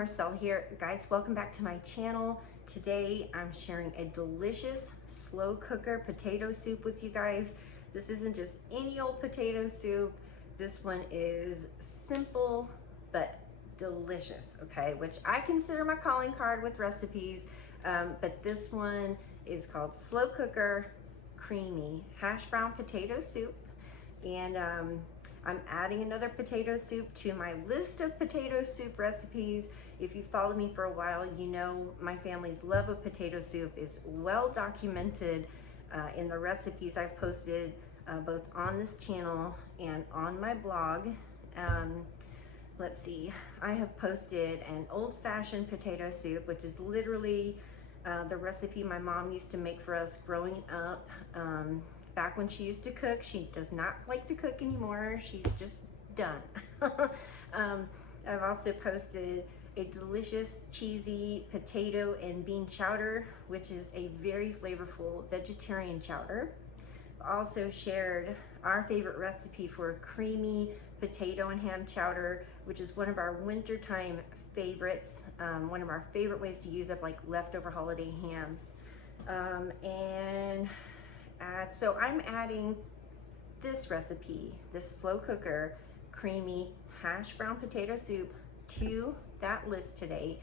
Marcel here. Guys, welcome back to my channel. Today I'm sharing a delicious slow cooker potato soup with you guys. This isn't just any old potato soup. This one is simple but delicious, okay? Which I consider my calling card with recipes, but this one is called slow cooker creamy hash brown potato soup. And I'm adding another potato soup to my list of potato soup recipes. If you follow me for a while, you know my family's love of potato soup is well documented in the recipes I've posted both on this channel and on my blog. Let's see, I have posted an old-fashioned potato soup, which is literally the recipe my mom used to make for us growing up. Back when she used to cook. She does not like to cook anymore. She's just done. I've also posted a delicious cheesy potato and bean chowder, which is a very flavorful vegetarian chowder. I've also shared our favorite recipe for a creamy potato and ham chowder, which is one of our wintertime favorites, one of our favorite ways to use up like leftover holiday ham. So I'm adding this recipe, this slow cooker creamy hash brown potato soup, to that list today.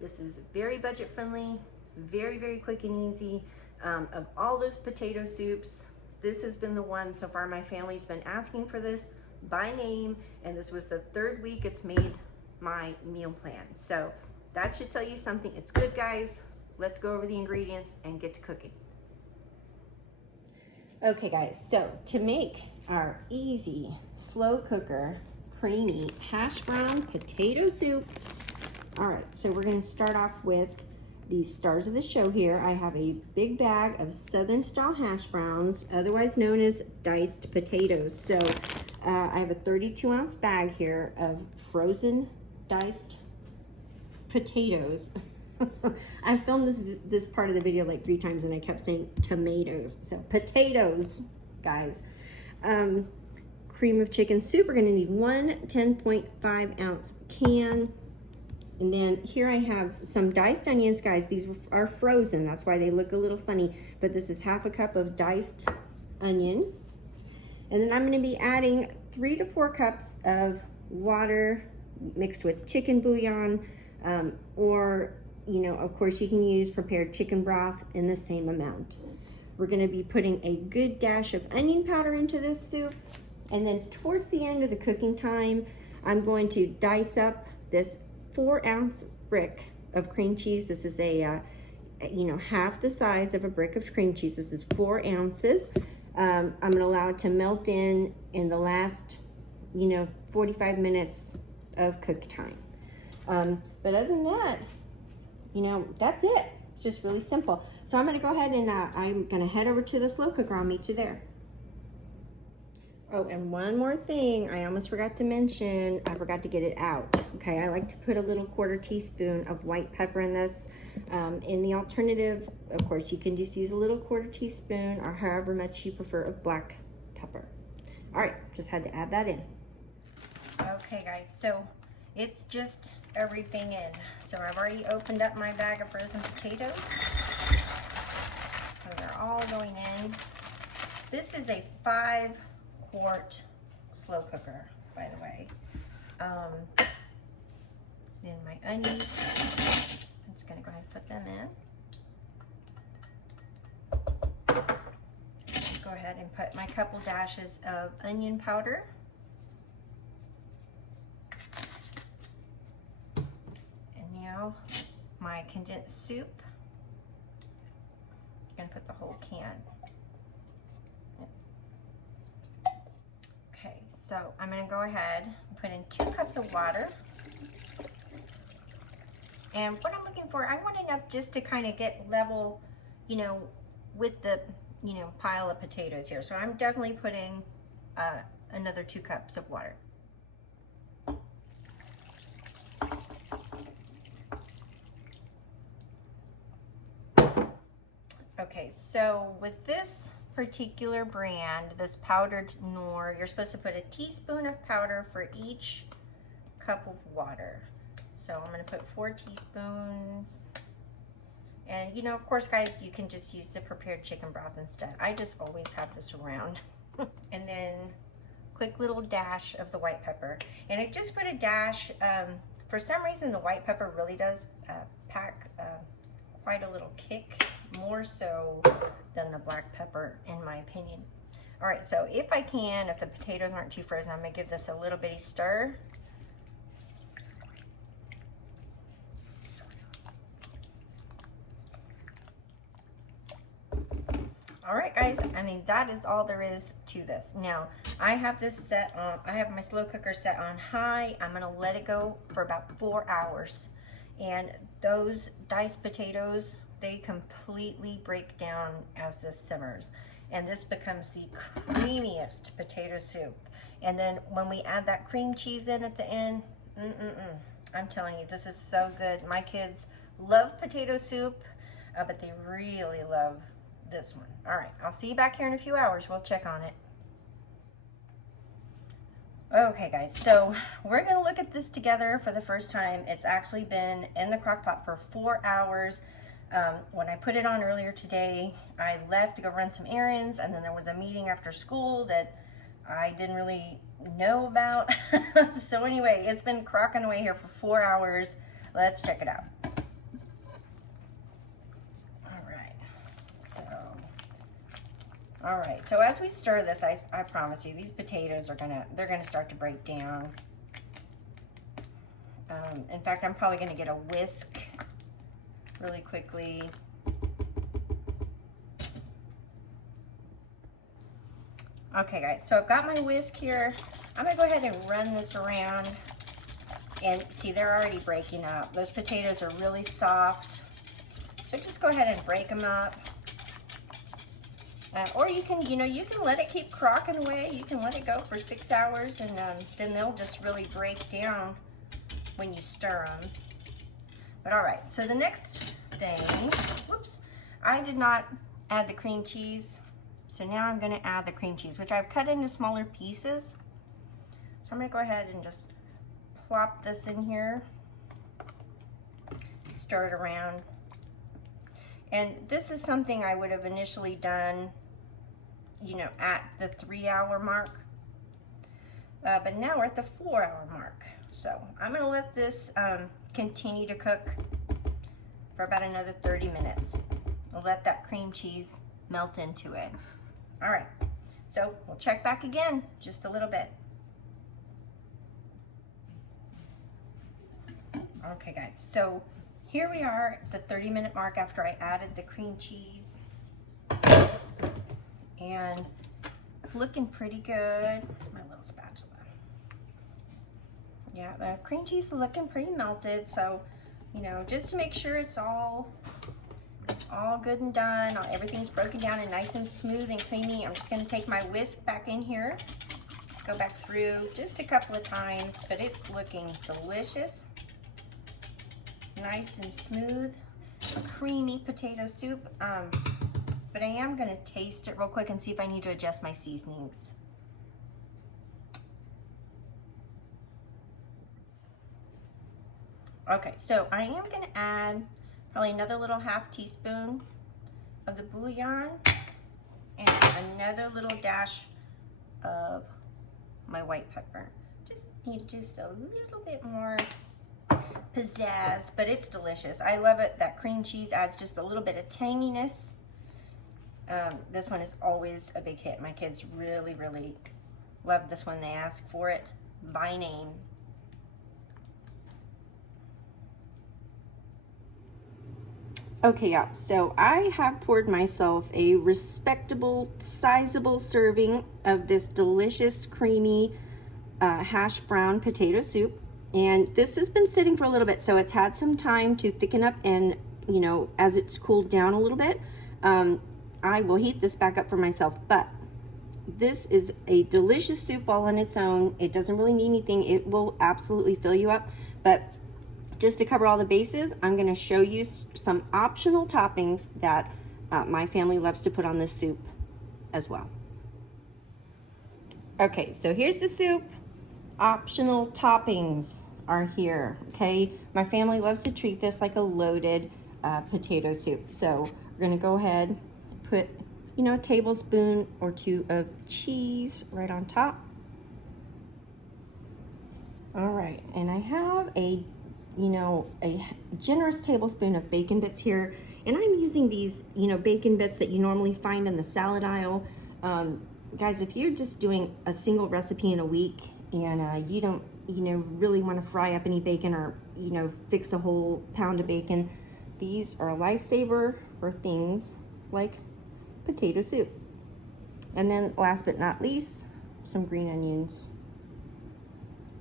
This is very budget friendly, very quick and easy. Of all those potato soups, this has been the one so far. My family's been asking for this by name, and this was the third week it's made my meal plan. So that should tell you something. It's good, guys. Let's go over the ingredients and get to cooking. Okay guys, so to make our easy slow cooker creamy hash brown potato soup, all right, so we're going to start off with the stars of the show here. I have a big bag of Southern style hash browns, otherwise known as diced potatoes. So I have a 32-ounce bag here of frozen diced potatoes. I filmed this part of the video like 3 times and I kept saying tomatoes. So potatoes, guys. Cream of chicken soup. We're going to need one 10.5 ounce can. And then here I have some diced onions, guys. These are frozen. That's why they look a little funny. But this is half a cup of diced onion. And then I'm going to be adding 3 to 4 cups of water mixed with chicken bouillon, or you know, of course, you can use prepared chicken broth in the same amount. We're going to be putting a good dash of onion powder into this soup. And then towards the end of the cooking time, I'm going to dice up this 4-ounce brick of cream cheese. This is a, you know, half the size of a brick of cream cheese. This is 4 ounces. I'm going to allow it to melt in the last, you know, 45 minutes of cook time. But other than that, you know, that's it. It's just really simple. So I'm going to go ahead and I'm going to head over to the slow cooker. I'll meet you there. Oh, and one more thing I almost forgot to mention. I forgot to get it out. Okay, I like to put a little 1/4 teaspoon of white pepper in this. In the alternative, of course, you can just use a little 1/4 teaspoon or however much you prefer of black pepper. All right, just had to add that in. Okay, guys, so it's just everything in. So I've already opened up my bag of frozen potatoes. So they're all going in. This is a 5-quart slow cooker, by the way. Then my onions, I'm just gonna go ahead and put them in. Go ahead and put my couple dashes of onion powder. Now my condensed soup. I'm gonna put the whole can. Okay, so I'm gonna go ahead and put in 2 cups of water. And what I'm looking for, I want enough just to kind of get level, you know, with the, you know, pile of potatoes here. So I'm definitely putting another 2 cups of water. Okay, so with this particular brand, this powdered Knorr, you're supposed to put a teaspoon of powder for each cup of water. So I'm gonna put 4 teaspoons. And you know, of course, guys, you can just use the prepared chicken broth instead. I just always have this around. And then quick little dash of the white pepper. And I just put a dash. For some reason, the white pepper really does pack quite a little kick, more so than the black pepper, in my opinion. All right, so if I can, if the potatoes aren't too frozen, I'm gonna give this a little bitty stir. All right, guys, I mean, that is all there is to this. Now, I have this set on, I have my slow cooker set on high. I'm gonna let it go for about 4 hours. And those diced potatoes, they completely break down as this simmers. And this becomes the creamiest potato soup. And then when we add that cream cheese in at the end, I'm telling you, this is so good. My kids love potato soup, but they really love this one. All right, I'll see you back here in a few hours. We'll check on it. Okay, guys, so we're gonna look at this together for the first time. It's actually been in the crock pot for 4 hours. When I put it on earlier today, I left to go run some errands, and then there was a meeting after school that I didn't really know about. So anyway, it's been crocking away here for 4 hours. Let's check it out. All right, so as we stir this, I promise you, these potatoes are they're gonna start to break down. In fact, I'm probably gonna get a whisk really quickly. Okay, guys, so I've got my whisk here. I'm gonna go ahead and run this around, and see, they're already breaking up. Those potatoes are really soft, so just go ahead and break them up. Or you can, you can let it keep crocking away. You can let it go for 6 hours, and then they'll just really break down when you stir them. But all right, so the next thing, whoops, I did not add the cream cheese. So now I'm gonna add the cream cheese, which I've cut into smaller pieces. So I'm gonna go ahead and just plop this in here, stir it around. And this is something I would have initially done, at the 3 hour mark. But now we're at the 4 hour mark. So I'm gonna let this continue to cook for about another 30 minutes. We'll let that cream cheese melt into it. All right, so we'll check back again just a little bit. Okay, guys, so here we are at the 30-minute mark after I added the cream cheese. And looking pretty good. My little spatula. Yeah, the cream cheese is looking pretty melted. So, just to make sure it's all good and done, everything's broken down and nice and smooth and creamy, I'm just gonna take my whisk back in here, go back through just a couple of times, but it's looking delicious. Nice and smooth, creamy potato soup. But I am gonna taste it real quick and see if I need to adjust my seasonings. Okay, so I am gonna add probably another little half teaspoon of the bouillon and another little dash of my white pepper. Just need just a little bit more pizzazz, but it's delicious. I love it. That cream cheese adds just a little bit of tanginess. This one is always a big hit. My kids really, really love this one. They ask for it by name. Okay, y'all, so I have poured myself a respectable, sizable serving of this delicious, creamy hash brown potato soup. And this has been sitting for a little bit, so it's had some time to thicken up, and as it's cooled down a little bit, I will heat this back up for myself. But this is a delicious soup all on its own. It doesn't really need anything. It will absolutely fill you up. But just to cover all the bases, I'm gonna show you some optional toppings that my family loves to put on this soup as well. Okay, so here's the soup. Optional toppings. are here, okay? My family loves to treat this like a loaded potato soup. So we're gonna go ahead and put, you know, a tablespoon or two of cheese right on top. All right, and I have a generous tablespoon of bacon bits here, and I'm using these, bacon bits that you normally find in the salad aisle. Guys, if you're just doing a single recipe in a week and you don't, really want to fry up any bacon or, fix a whole pound of bacon, these are a lifesaver for things like potato soup. And then last but not least, some green onions.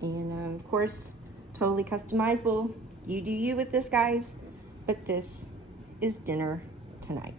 And of course, totally customizable. You do you with this, guys, but this is dinner tonight.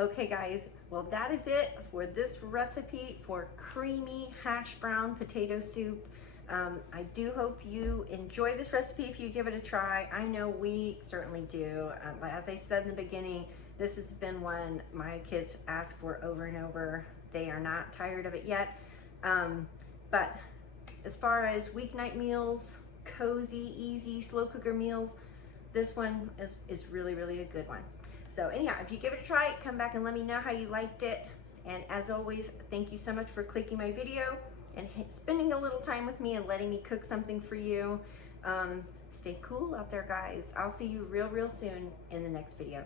Okay guys, well that is it for this recipe for creamy hash brown potato soup. I do hope you enjoy this recipe if you give it a try. I know we certainly do. As I said in the beginning, this has been one my kids ask for over and over. They are not tired of it yet. But as far as weeknight meals, cozy, easy, slow cooker meals, this one is really, really a good one. So anyhow, if you give it a try, come back and let me know how you liked it. And as always, thank you so much for clicking my video and spending a little time with me and letting me cook something for you. Stay cool out there, guys. I'll see you real soon in the next video.